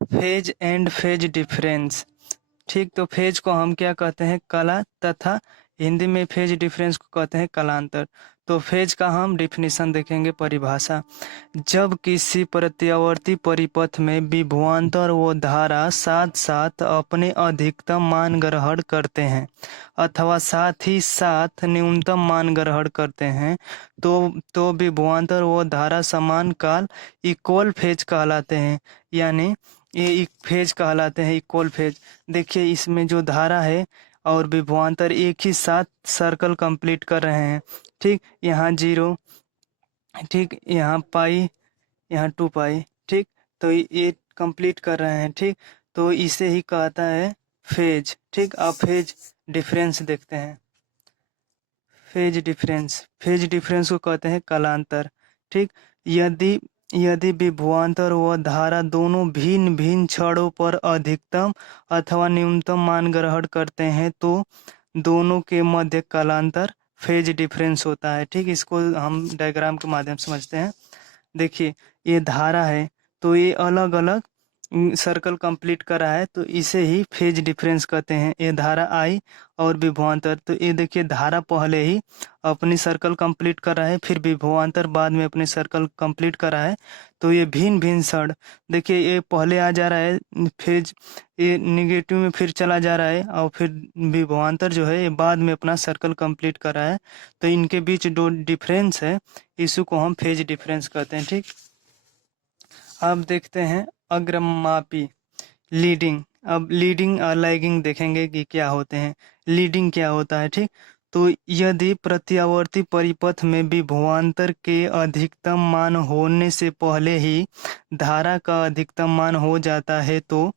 Phase and phase difference. ठीक, तो phase को हम क्या कहते हैं? कला, तथा हिंदी में फेज डिफरेंस को कहते हैं कलांतर। तो फेज का हम डिफिनीशन देखेंगे, परिभाषा। जब किसी प्रत्यावर्ती परिपथ में विभवांतर व धारा साथ साथ अपने अधिकतम मान ग्रहण करते हैं अथवा साथ ही साथ न्यूनतम मान ग्रहण करते हैं, तो विभवांतर व धारा समान काल इक्वल फेज कहलाते हैं। यानी ये एक फेज कहलाते हैं, इक्वल फेज। देखिए, इसमें जो धारा है और विभवांतर एक ही साथ सर्कल कंप्लीट कर रहे हैं। ठीक, यहाँ 0, ठीक, यहाँ पाई, यहाँ 2 पाई। ठीक, तो ये कंप्लीट कर रहे हैं। ठीक, तो इसे ही कहता है फेज। ठीक, अब फेज डिफरेंस देखते हैं। फेज डिफरेंस को कहते हैं कालांतर। ठीक, यदि यदि विभवांतर व धारा दोनों भिन्न भिन्न क्षणों पर अधिकतम अथवा न्यूनतम मान ग्रहण करते हैं, तो दोनों के मध्य कालांतर फेज डिफरेंस होता है। ठीक, इसको हम डायग्राम के माध्यम से समझते हैं। देखिए, ये धारा है, तो ये अलग अलग सर्कल कंप्लीट कर रहा है, तो इसे ही फेज डिफरेंस कहते हैं। ये धारा आई और विभवांतर, तो ये देखिए, धारा पहले ही अपनी सर्कल कंप्लीट कर रहा है, फिर विभवांतर बाद में अपनी सर्कल कंप्लीट कर रहा है। तो ये भिन्न भिन्न क्षण, देखिए, ये पहले आ जा रहा है फेज, ये निगेटिव में फिर चला जा रहा है, और फिर विभवांतर जो है ये बाद में अपना सर्कल कंप्लीट कर रहा है। तो इनके बीच जो डिफरेंस है, इसी को हम फेज डिफरेंस कहते हैं। ठीक, अब देखते हैं अग्रमापी, लीडिंग। अब लीडिंग और लैगिंग देखेंगे कि क्या होते हैं। लीडिंग क्या होता है? ठीक, तो यदि प्रत्यावर्ती परिपथ में विभवांतर के अधिकतम मान होने से पहले ही धारा का अधिकतम मान हो जाता है, तो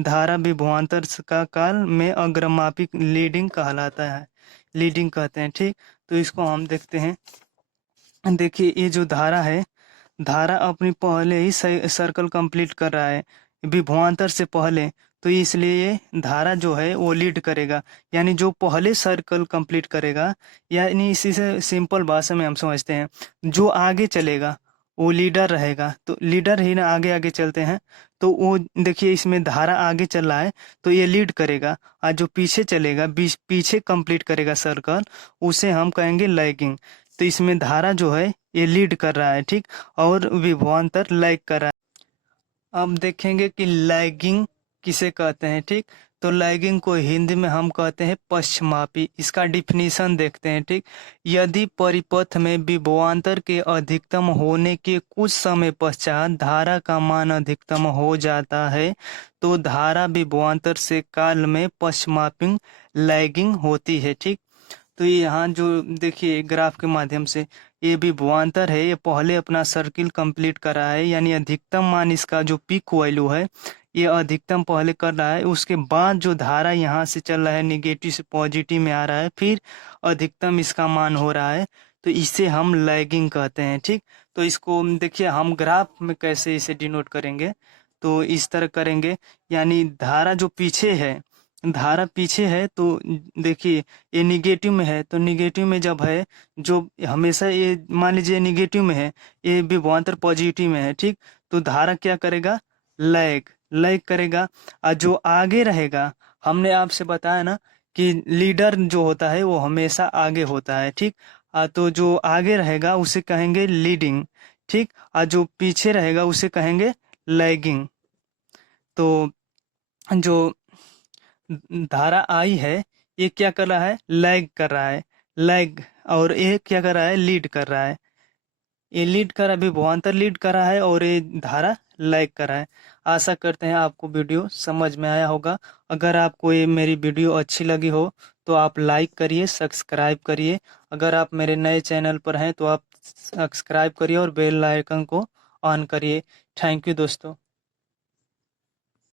धारा विभवांतर का काल में अग्रमापी लीडिंग कहलाता है, लीडिंग कहते हैं। ठीक, तो इसको हम देखते हैं। देखिए, ये जो धारा है, धारा अपनी पहले ही सर्कल कंप्लीट कर रहा है विभवांतर से पहले, तो इसलिए ये धारा जो है वो लीड करेगा। यानी जो पहले सर्कल कंप्लीट करेगा, यानी इसी से सिंपल भाषा में हम समझते हैं, जो आगे चलेगा वो लीडर रहेगा। तो लीडर ही ना आगे आगे चलते हैं, तो वो देखिए, इसमें धारा आगे चल रहा है तो ये लीड करेगा, और जो पीछे चलेगा, पीछे कंप्लीट करेगा सर्कल, उसे हम कहेंगे लैगिंग। तो इसमें धारा जो है ये लीड कर रहा है। ठीक, और विभवांतर लैग कर रहा है। अब देखेंगे कि लैगिंग किसे कहते हैं। ठीक, तो लैगिंग को हिंदी में हम कहते हैं पश्चमापी। इसका डिफिनीशन देखते हैं। ठीक, यदि परिपथ में विभवांतर के अधिकतम होने के कुछ समय पश्चात धारा का मान अधिकतम हो जाता है, तो धारा विभवांतर से काल में पश्चमापी लैगिंग होती है। ठीक, तो ये यहाँ जो देखिए ग्राफ के माध्यम से, ये विभवांतर है, ये पहले अपना सर्किल कंप्लीट कर रहा है, यानी अधिकतम मान इसका जो पीक वैल्यू है ये अधिकतम पहले कर रहा है। उसके बाद जो धारा यहाँ से चल रहा है, निगेटिव से पॉजिटिव में आ रहा है, फिर अधिकतम इसका मान हो रहा है, तो इसे हम लैगिंग कहते हैं। ठीक, तो इसको देखिए हम ग्राफ में कैसे इसे डिनोट करेंगे, तो इस तरह करेंगे। यानी धारा पीछे है, तो देखिए, ये निगेटिव में है, तो निगेटिव में जब है, जो हमेशा ये मान लीजिए निगेटिव में है, ये विभवांतर पॉजिटिव में है। ठीक, तो धारा क्या करेगा? लैग लैग करेगा। और जो आगे रहेगा, हमने आपसे बताया ना कि लीडर जो होता है वो हमेशा आगे होता है। ठीक, तो जो आगे रहेगा उसे कहेंगे लीडिंग। ठीक, और जो पीछे रहेगा उसे कहेंगे लैगिंग। तो जो धारा आई है, ये क्या कर रहा है? लैग कर रहा है, लैग। और ये क्या कर रहा है? लीड कर रहा है। ये लीड कर रहा है, विभवांतर लीड कर रहा है, और ये धारा लैग कर रहा है। आशा करते हैं आपको वीडियो समझ में आया होगा। अगर आपको ये मेरी वीडियो अच्छी लगी हो तो आप लाइक करिए, सब्सक्राइब करिए। अगर आप मेरे नए चैनल पर हैं तो आप सब्सक्राइब करिए और बेल आइकन को ऑन करिए। थैंक यू दोस्तों।